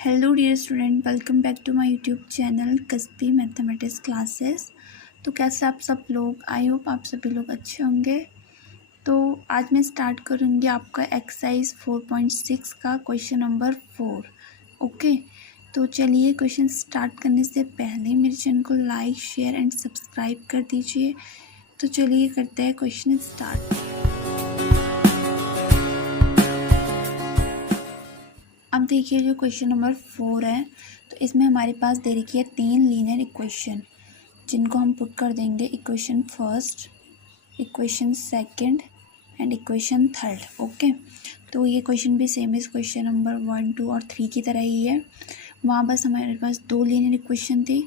Hello dear student, welcome back to my YouTube channel कसबी mathematics classes. तो कैसे आप सब लोग, आई होप आप सभी लोग अच्छे होंगे। तो आज मैं स्टार्ट करूँगी आपका एक्सरसाइज 4.6 का क्वेश्चन नंबर 4। ओके, तो चलिए क्वेश्चन स्टार्ट करने से पहले मेरे चैनल को लाइक, शेयर एंड सब्सक्राइब कर दीजिए। तो चलिए करते हैं क्वेश्चन स्टार्ट। अब देखिए जो क्वेश्चन नंबर 4 है, तो इसमें हमारे पास दे रखी है 3 लीनियर इक्वेशन, जिनको हम पुट कर देंगे equation first, equation second and equation third. Okay, तो ये क्वेश्चन भी सेम इस क्वेश्चन नंबर 1, 2 और 3 की तरह ही है। वहाँ बस हमारे पास 2 लीनियर इक्वेशन थी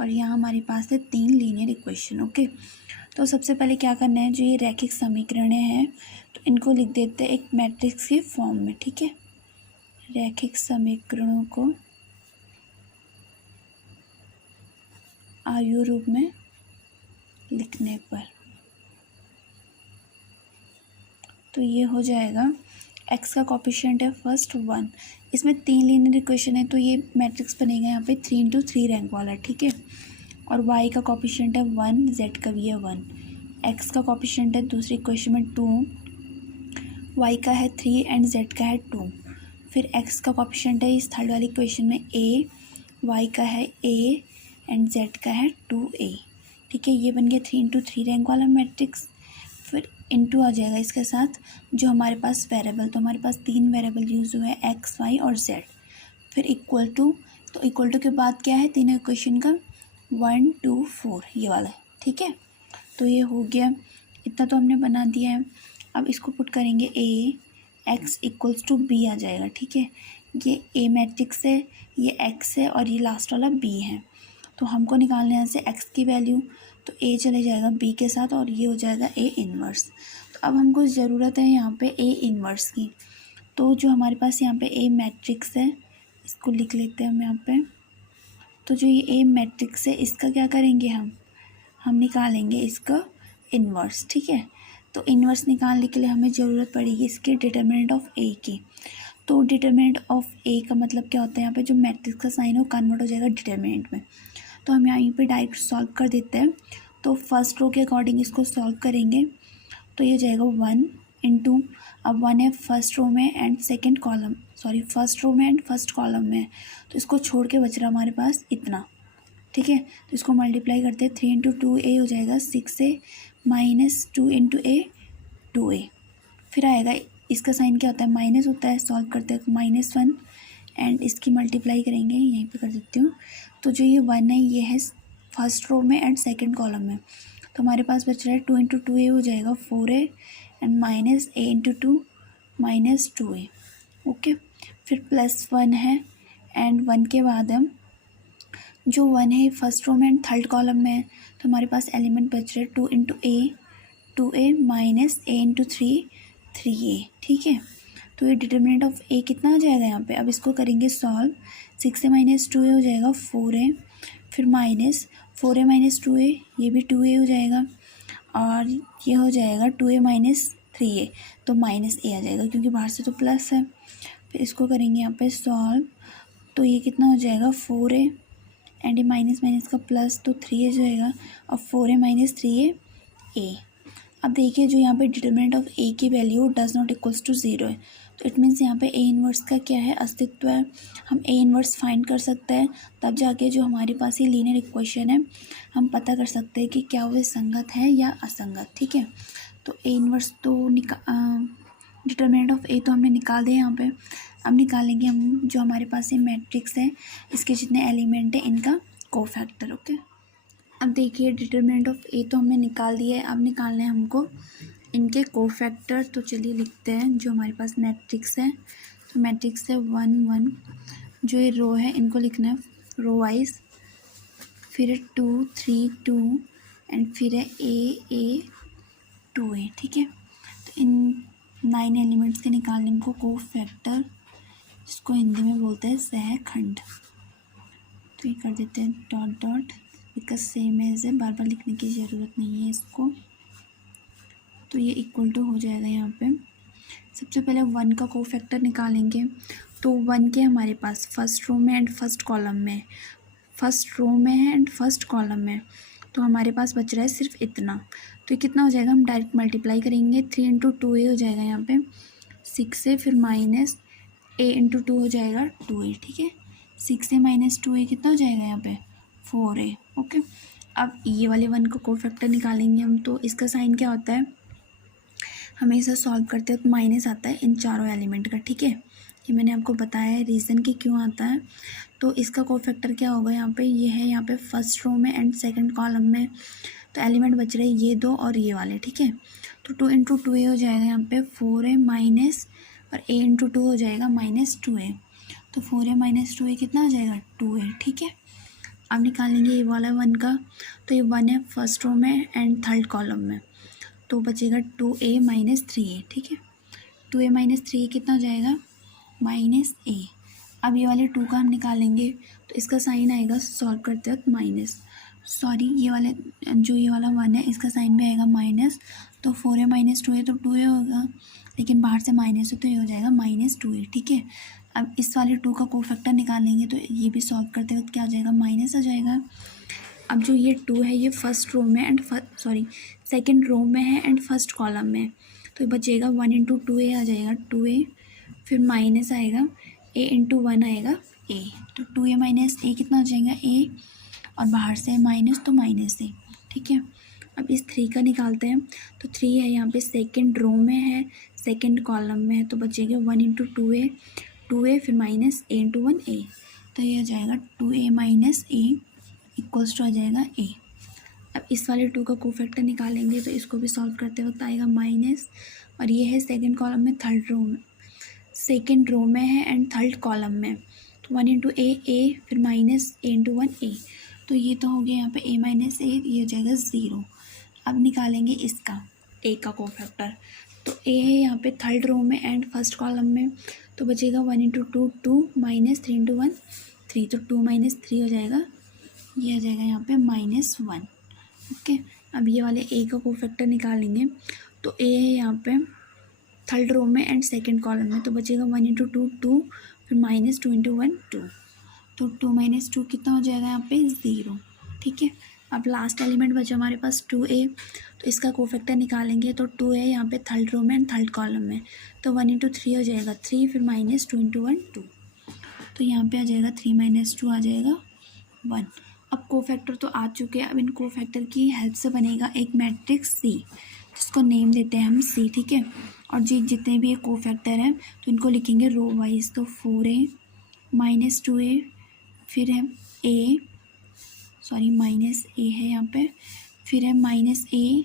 और यहाँ हमारे पास है 3 लीनियर इक्वेशन। ओके, तो सबसे पहले क्या करना है, जो ये रैखिक समीकरण हैं तो इनको लिख देते हैं एक मैट्रिक्स की फॉर्म में। ठीक है, रैखिक समीकरणों को आयु रूप में लिखने पर तो ये हो जाएगा, x का कोफिशिएंट है फर्स्ट 1। इसमें 3 लीनियर इक्वेशन है तो ये मैट्रिक्स बनेगा यहाँ पे 3 × 3 रैंक वाला। ठीक है, और y का कोफिशिएंट है 1, z का भी है 1, x का कोफिशिएंट है दूसरी इक्वेशन में 2, y का है 3 एंड z का है 2। फिर x का कोफिशिएंट है इस थर्ड वाली इक्वेशन में a, y का है a एंड z का है 2a। ठीक है, ये बन गया 3 × 3 रैंक वाला मैट्रिक्स। फिर इनटू आ जाएगा इसके साथ जो हमारे पास वेरिएबल, तो हमारे पास 3 वेरिएबल यूज़ हुए हैं x, y और z। फिर इक्वल टू, तो इक्वल टू के बाद क्या है, तीनों इक्वेशन का 1, 2, 4 ये वाला। ठीक है, तो ये हो गया, इतना तो हमने बना दिया है। अब इसको पुट करेंगे a, x equals to b आ जाएगा। ठीक है, ये a मैट्रिक्स है, ये x है और ये लास्ट वाला b है। तो हमको निकालने यहाँ से x की वैल्यू, तो a चले जाएगा b के साथ और ये हो जाएगा a इन्वर्स। तो अब हमको ज़रूरत है यहाँ पे a इन्वर्स की। तो जो हमारे पास यहाँ पे a मैट्रिक्स है, इसको लिख लेते हैं हम यहाँ पे। तो जो ये a मैट्रिक्स है इसका क्या करेंगे, हम निकालेंगे इसका इन्वर्स। ठीक है, तो इन्वर्स निकालने के लिए हमें ज़रूरत पड़ेगी इसके डिटर्मिनेंट ऑफ ए की। तो डिटर्मिनेंट ऑफ ए का मतलब क्या होता है, यहाँ पे जो मैट्रिक्स का साइन है वो कन्वर्ट हो जाएगा डिटर्मिनेंट में। तो हम यहाँ पे डायरेक्ट सॉल्व कर देते हैं। तो फर्स्ट रो के अकॉर्डिंग इसको सॉल्व करेंगे तो ये जाएगा 1 इंटू, अब 1 है फर्स्ट रो में and second column, sorry first row में एंड फर्स्ट कॉलम में, तो इसको छोड़ के बच रहा हमारे पास इतना। ठीक है, तो इसको मल्टीप्लाई करते हैं, 3 × 2a हो जाएगा 6a माइनस 2 × a 2a। फिर आएगा, इसका साइन क्या होता है, माइनस होता है, सॉल्व करते हैं -1 एंड इसकी मल्टीप्लाई करेंगे, यहीं पे कर देती हूँ। तो जो ये 1 है ये है फर्स्ट रो में एंड सेकंड कॉलम में, तो हमारे पास बच रहा है 2 × 2a हो जाएगा 4a and minus a × 2 minus 2a। Okay, फिर +1 है एंड 1 के बाद हम जो 1 है फर्स्ट रो में एंड थर्ड कॉलम में है, तो हमारे पास एलिमेंट बच रहे 2 × a 2a minus a × 3 3a। ठीक है, तो ये डिटर्मिनेंट ऑफ a कितना आ जाएगा यहाँ पे, अब इसको करेंगे सॉल्व। 6a माइनस 2a हो जाएगा 4a, फिर माइनस 4a माइनस 2a, ये भी 2a हो जाएगा और ये हो जाएगा 2a माइनस 3a, तो माइनस a आ जाएगा क्योंकि बाहर से तो प्लस है। फिर इसको करेंगे यहाँ पे सॉल्व, तो ये कितना हो जाएगा 4a एंड ये माइनस माइनस का प्लस, तो 3a जाएगा और 4a माइनस 3a a। अब देखिए जो यहाँ पे डिटर्मिनेंट ऑफ a की value does not equals to 0 है, तो इट मीन्स यहाँ पे a इन्वर्स का क्या है, अस्तित्व है। हम a इन्वर्स फाइंड कर सकते हैं, तब जाके जो हमारे पास ये लीनियर इक्वेशन है हम पता कर सकते हैं कि क्या वो संगत है या असंगत। ठीक है, तो a इन्वर्स तो डिटर्मिनेंट ऑफ a तो हमने निकाल दिया यहाँ पे। अब निकालेंगे हम जो हमारे पास ये मैट्रिक्स है, इसके जितने एलिमेंट हैं इनका कोफैक्टर। ओके, अब देखिए डिटर्मिनेंट ऑफ ए तो हमने निकाल दिया है, अब निकालना है हमको इनके कोफैक्टर। तो चलिए लिखते हैं जो हमारे पास मैट्रिक्स है, तो मैट्रिक्स है 1, 1, जो ये रो है इनको लिखना है रो वाइज, फिर 2, 3, 2 एंड फिर है a 2a। ठीक है, तो इन 9 एलिमेंट्स के निकालने इनको कोफैक्टर, जिसको हिंदी में बोलते हैं सहखंड। तो ये कर देते हैं dot dot, because same as है, बार बार लिखने की ज़रूरत नहीं है इसको। तो ये इक्वल टू हो जाएगा यहाँ पे सबसे पहले 1 का कोफैक्टर निकालेंगे। तो 1 के हमारे पास फर्स्ट रो में एंड फर्स्ट कॉलम में, फर्स्ट रो में है एंड फर्स्ट कॉलम में, तो हमारे पास बच रहा है सिर्फ इतना। तो ये कितना हो जाएगा, हम डायरेक्ट मल्टीप्लाई करेंगे। 3 इंटू 2a हो जाएगा यहाँ पे 6a, फिर माइनस a इंटू 2 हो जाएगा 2a, ठीक है। 6a माइनस 2a कितना हो जाएगा यहाँ पे 4a, ओके। अब ये वाले 1 का कोफैक्टर निकालेंगे हम। तो इसका साइन क्या होता है, हमेशा सॉल्व करते वक्त माइनस आता है इन चारों एलिमेंट का, ठीक है। ये मैंने आपको बताया है रीज़न कि क्यों आता है। तो इसका कोफैक्टर क्या होगा यहाँ पे, ये है यहाँ पे फर्स्ट रो में एंड सेकंड कॉलम में। तो एलिमेंट बच रहे ये दो और ये वाले, ठीक है। तो 2 इंटू 2a हो जाएगा यहाँ पे 4a माइनस, और a इंटू 2 हो जाएगा माइनस 2a। तो 4a माइनस 2a कितना हो जाएगा 2a, ठीक है। अब निकालेंगे ये वाला 1 का। तो ये 1 है फर्स्ट रो में एंड थर्ड कॉलम में, तो बचेगा 2a माइनस 3a, ठीक है। 2a माइनस 3a कितना हो जाएगा माइनस a। अब ये वाले 2 का हम निकालेंगे, तो इसका साइन आएगा सॉल्व करते वक्त माइनस, सॉरी ये वाले जो ये वाला 1 है इसका साइन में आएगा माइनस। तो 4a माइनस 2a तो 2a होगा, लेकिन बाहर से माइनस है तो ये हो जाएगा माइनस 2a, ठीक है। अब इस वाले 2 का कोफैक्टर निकालेंगे, तो ये भी सॉल्व करते वक्त क्या आ जाएगा माइनस आ जाएगा। अब जो ये 2 है ये फर्स्ट रो में एंड सेकंड रो में है एंड फर्स्ट कॉलम में, तो बचेगा 1 इंटू 2a आ जाएगा 2a, फिर माइनस आएगा a इंटू 1 आएगा a। तो 2a माइनस a कितना हो जाएगा a, और बाहर से माइनस तो माइनस a, ठीक है। अब इस 3 का निकालते हैं। तो 3 है यहाँ पे सेकंड रो में है, सेकंड कॉलम में है, तो बचेगा 1 इंटू 2a फिर माइनस a इंटू 1a। तो ये हो जाएगा 2a minus a equals to आ जाएगा a। अब इस वाले 2 का कोफैक्टर निकालेंगे, तो इसको भी सॉल्व करते वक्त आएगा माइनस, और ये है सेकंड कॉलम में थर्ड रो में, सेकंड रो में है एंड थर्ड कॉलम में। तो 1 इंटू a फिर माइनस a इंटू 1a। तो ये तो हो गया यहाँ पे a माइनस a, ये हो जाएगा 0। अब निकालेंगे इसका a का कोफैक्टर। तो a है यहाँ पे थर्ड रो में एंड फर्स्ट कॉलम में, तो बचेगा 1 इंटू 2 माइनस 3 इंटू 1 3, तो 2 माइनस 3 हो जाएगा, ये आ जाएगा यहाँ पे -1, ओके। अब ये वाले a का कोफैक्टर निकालेंगे। तो a है यहाँ पे थर्ड रो में एंड सेकंड कॉलम में, तो बचेगा 1 इंटू 2 फिर माइनस 2 इंटू 1 2। तो 2 माइनस 2 कितना हो जाएगा यहाँ पे 0, ठीक है। अब लास्ट एलिमेंट बचा हमारे पास 2a, तो इसका कोफैक्टर निकालेंगे। तो 2 है यहाँ पे थर्ड रो में एंड थर्ड कॉलम में, तो 1 इंटू 3 हो जाएगा 3, फिर माइनस 2 इंटू 1 2। तो यहाँ पे आ जाएगा 3 माइनस 2 आ जाएगा 1। अब कोफैक्टर तो आ चुके हैं। अब इन कोफैक्टर की हेल्प से बनेगा एक मैट्रिक्स C, जिसको नेम देते हैं हम C, ठीक है। और जितने भी ये कोफैक्टर हैं तो इनको लिखेंगे रो वाइज। तो 4a माइनस 2a, फिर है माइनस a है यहाँ पे, फिर है माइनस a,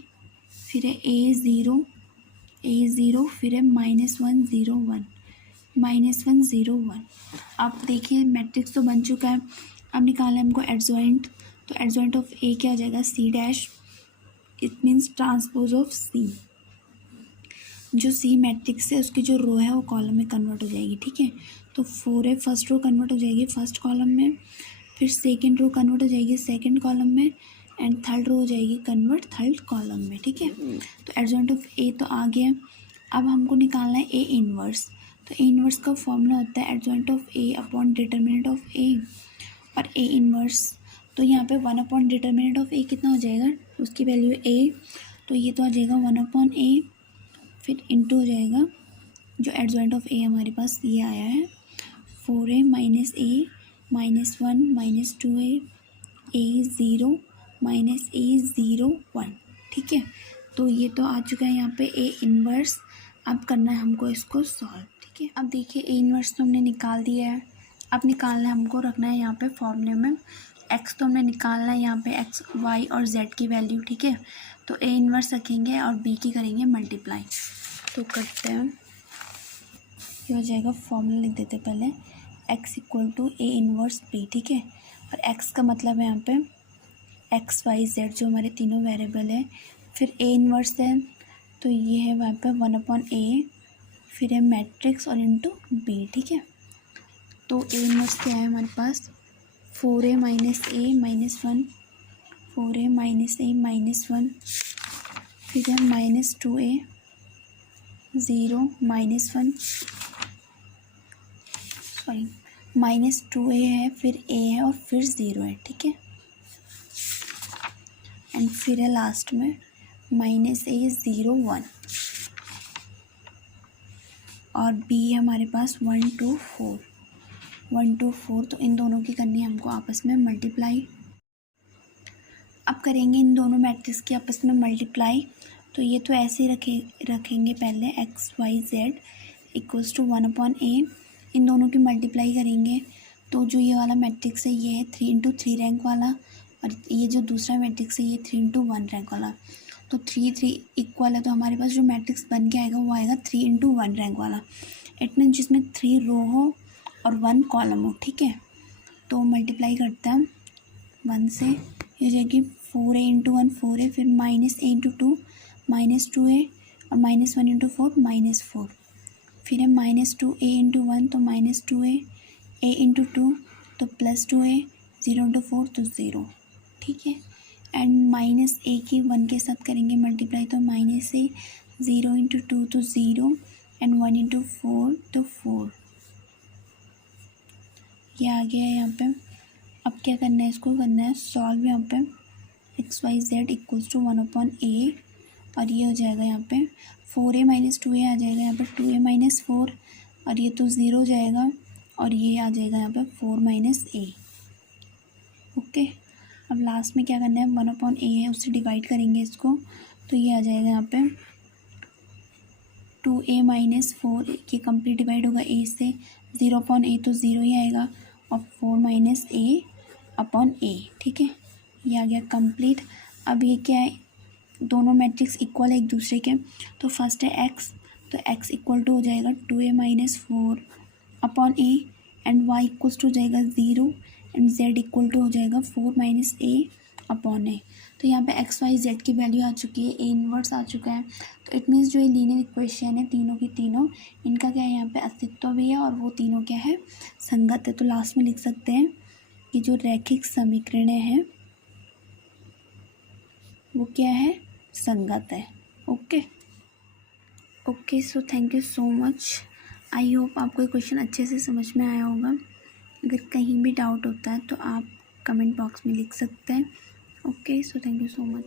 फिर है a 0, फिर है -1 0 1, -1 0 1। अब देखिए मैट्रिक्स तो बन चुका है। अब निकालना है हमको एडजॉइंट। तो एडजॉइंट ऑफ a क्या आ जाएगा C dash, it means transpose of C। जो C मैट्रिक्स है उसकी जो रो है वो कॉलम में कन्वर्ट हो जाएगी, ठीक है। तो 4 है फर्स्ट रो कन्वर्ट हो जाएगी फर्स्ट कॉलम में, फिर सेकंड रो कन्वर्ट हो जाएगी सेकंड कॉलम में, एंड थर्ड रो हो जाएगी कन्वर्ट थर्ड कॉलम में, ठीक है। तो एडजॉइंट ऑफ A तो आ गया। अब हमको निकालना है A इनवर्स। तो A इनवर्स का फॉर्मूला होता है adjoint of A upon determinant of A, और A इनवर्स तो यहाँ पे 1 अपॉन डिटर्मिनेंट ऑफ A कितना हो जाएगा, उसकी वैल्यू A, तो ये तो आ जाएगा 1 अपॉन A, फिर इंटू हो जाएगा जो एडजॉइंट ऑफ A हमारे पास ये आया है 4a minus A -1 -2a a 0 -a 0 1, ठीक है। तो ये तो आ चुका है यहाँ पे A इनवर्स। अब करना है हमको इसको सॉल्व, ठीक है। अब देखिए A इनवर्स तो हमने निकाल दिया है। अब निकालना है हमको, रखना है यहाँ पे फॉर्मूले में x, तो हमने निकालना है यहाँ पे x y और z की वैल्यू, ठीक है। तो A इनवर्स रखेंगे और B की करेंगे मल्टीप्लाई। तो करते हैं, ये हो जाएगा फॉर्मूला लिख देते पहले x equal to A inverse B, ठीक है। और x का मतलब है यहाँ पे x y z जो हमारे तीनों वेरिएबल है, फिर A इनवर्स है तो ये है वहाँ पे 1 अपॉन A, फिर है मैट्रिक्स और इंटू B, ठीक है। तो A इनवर्स क्या है हमारे पास 4a minus A -1, 4a minus A -1, फिर है -2a 0 -1 सॉरी -2a है, फिर a है और फिर 0 है, ठीक है। एंड फिर है लास्ट में -a 0 1 और b है हमारे पास 1 2 4 1 2 4। तो इन दोनों की करनी है हमको आपस में मल्टीप्लाई। अब करेंगे इन दोनों मैट्रिक्स की आपस में मल्टीप्लाई। तो ये तो ऐसे ही रखेंगे पहले x y z equals to 1/a। इन दोनों की मल्टीप्लाई करेंगे तो जो ये वाला मैट्रिक्स है ये है 3 इंटू 3 रैंक वाला, और ये जो दूसरा मैट्रिक्स है ये 3 इंटू 1 रैंक वाला। तो 3 3 इक्वल है, तो हमारे पास जो मैट्रिक्स बन के आएगा वो आएगा 3 इंटू 1 रैंक वाला। इट मीन जिसमें 3 रो हो और 1 कॉलम हो, ठीक है। तो मल्टीप्लाई करते हैं 1 से, ये हो जाएगी 4a इंटू 1 4a, फिर -a इंटू 2 -2a, और -1 इंटू 4 -4, फिर है -2a इंटू 1 तो -2a, a इंटू 2 तो +2a, 0 इंटू 4 तो 0, ठीक है। एंड -a की 1 के साथ करेंगे मल्टीप्लाई तो -a, 0 इंटू 2 तो 0, एंड 1 इंटू 4 तो 4। ये आ गया है यहाँ पे। अब क्या करना है, इसको करना है सॉल्व यहाँ पे x y z equals to 1/a, और ये हो जाएगा यहाँ पे 4a - 2a आ जाएगा यहाँ पे 2a - 4, और ये तो 0 हो जाएगा, और ये आ जाएगा यहाँ पे 4 - a। ओके, अब लास्ट में क्या करना है 1/a है उससे डिवाइड करेंगे इसको, तो ये आ जाएगा यहाँ पे 2a - 4, ये कंप्लीट डिवाइड होगा a से, 0/a तो 0 ही आएगा, और 4 - a/a, ठीक है। ये आ गया कंप्लीट। अब ये क्या है, दोनों मैट्रिक्स इक्वल है एक दूसरे के, तो फर्स्ट है x, तो x इक्वल टू हो जाएगा 2a - 4/a, and y equals to हो जाएगा 0, एंड z इक्वल टू हो जाएगा 4 - a/a। तो यहाँ पे x y z की वैल्यू आ चुकी है, a इनवर्स आ चुका है। तो इट मीन्स जो ये लीनियर इक्वेशन है तीनों की तीनों, इनका क्या है यहाँ पे अस्तित्व भी है, और वो तीनों क्या है संगत है। तो लास्ट में लिख सकते हैं कि जो रैखिक समीकरण है वो क्या है, संगत है। Okay so thank you so much. I hope आपको ये क्वेश्चन अच्छे से समझ में आया होगा। अगर कहीं भी डाउट होता है तो आप कमेंट बॉक्स में लिख सकते हैं। Okay so thank you so much.